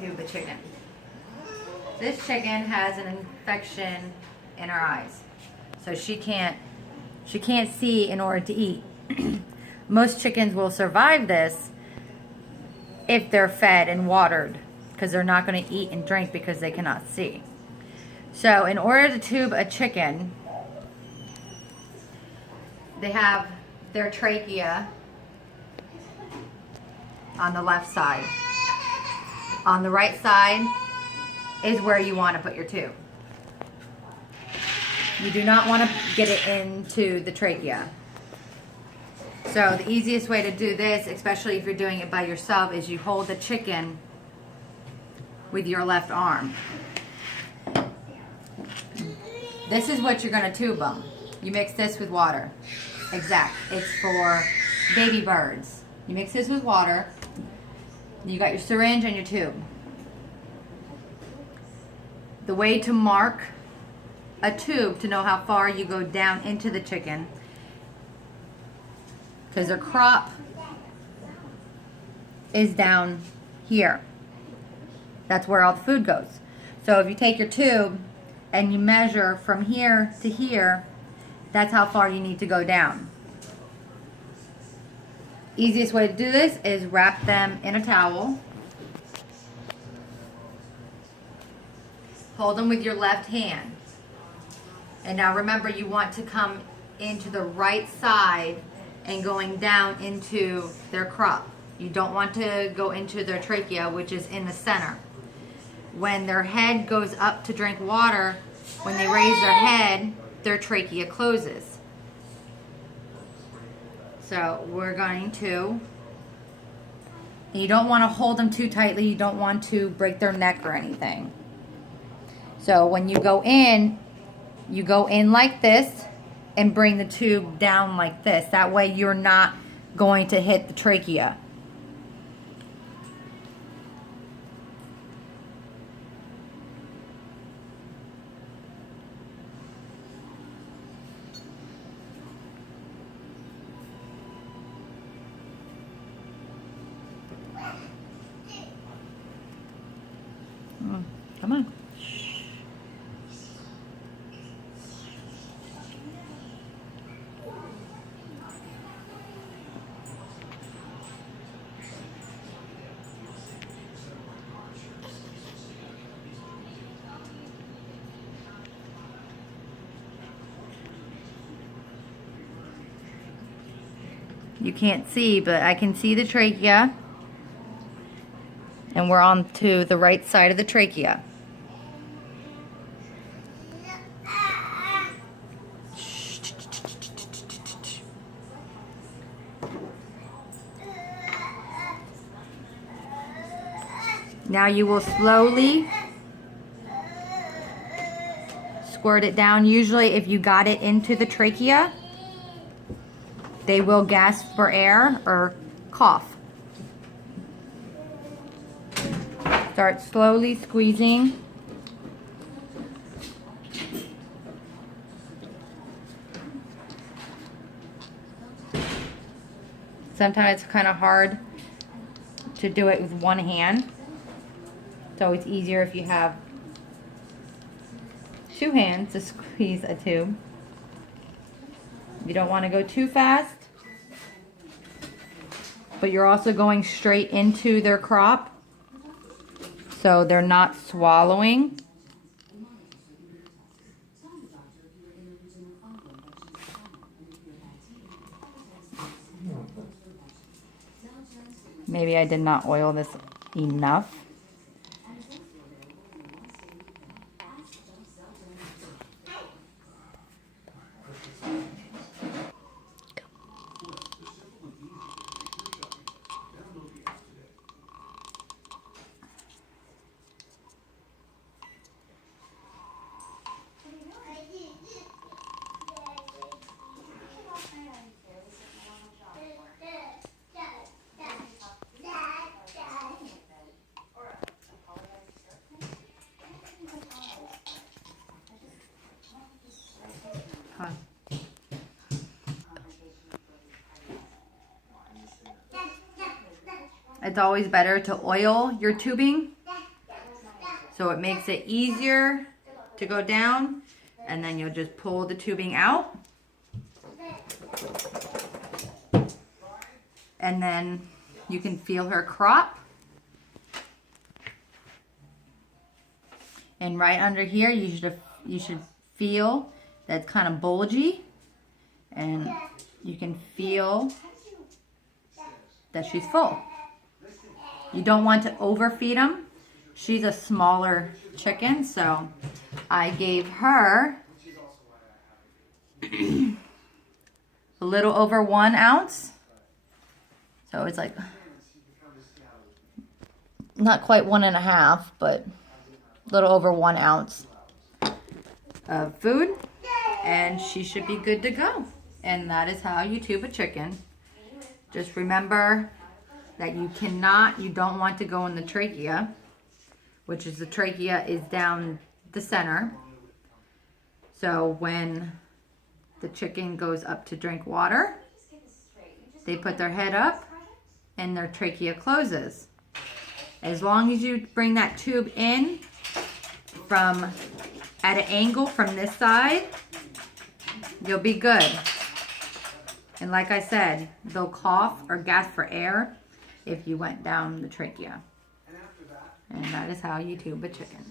tube the chicken. This chicken has an infection in her eyes, so she can't see in order to eat. Most chickens will survive this if they're fed and watered, because they're not going to eat and drink because they cannot see. So in order to tube a chicken, they have their trachea on the left side. On the right side is where you want to put your tube. You do not want to get it into the trachea. So the easiest way to do this, especially if you're doing it by yourself, is you hold the chicken with your left arm. This is what you're going to tube them. You mix this with water. Exact. It's for baby birds. You mix this with water. You got your syringe and your tube. The way to mark a tube to know how far you go down into the chicken, because their crop is down here. That's where all the food goes. So if you take your tube and you measure from here to here, that's how far you need to go down. Easiest way to do this is wrap them in a towel. Hold them with your left hand. And now remember, you want to come into the right side and going down into their crop. You don't want to go into their trachea, which is in the center. When their head goes up to drink water, when they raise their head, their trachea closes. So we're going to, you don't want to hold them too tightly. You don't want to break their neck or anything. So when you go in like this and bring the tube down like this. That way you're not going to hit the trachea. Come on. You can't see, but I can see the trachea. And we're on to the right side of the trachea. Now you will slowly squirt it down. Usually if you got it into the trachea, they will gasp for air or cough. Start slowly squeezing. Sometimes it's kind of hard to do it with one hand. It's always easier if you have two hands to squeeze a tube. You don't want to go too fast, but you're also going straight into their crop, so they're not swallowing. Maybe I did not oil this enough. It's always better to oil your tubing So it makes it easier to go down, and then you'll just pull the tubing out. And then you can feel her crop. And right under here, you should feel that's kind of bulgy, and you can feel that she's full. You don't want to overfeed them. She's a smaller chicken, so I gave her a little over 1 ounce. So it's like not quite 1.5, but a little over 1 ounce of food, and she should be good to go. And that is how you tube a chicken. Just remember that you don't want to go in the trachea, which is the trachea is down the center. So when the chicken goes up to drink water, they put their head up and their trachea closes. As long as you bring that tube in at an angle from this side, you'll be good. And like I said, they'll cough or gasp for air if you went down the trachea. And that is how you tube a chicken.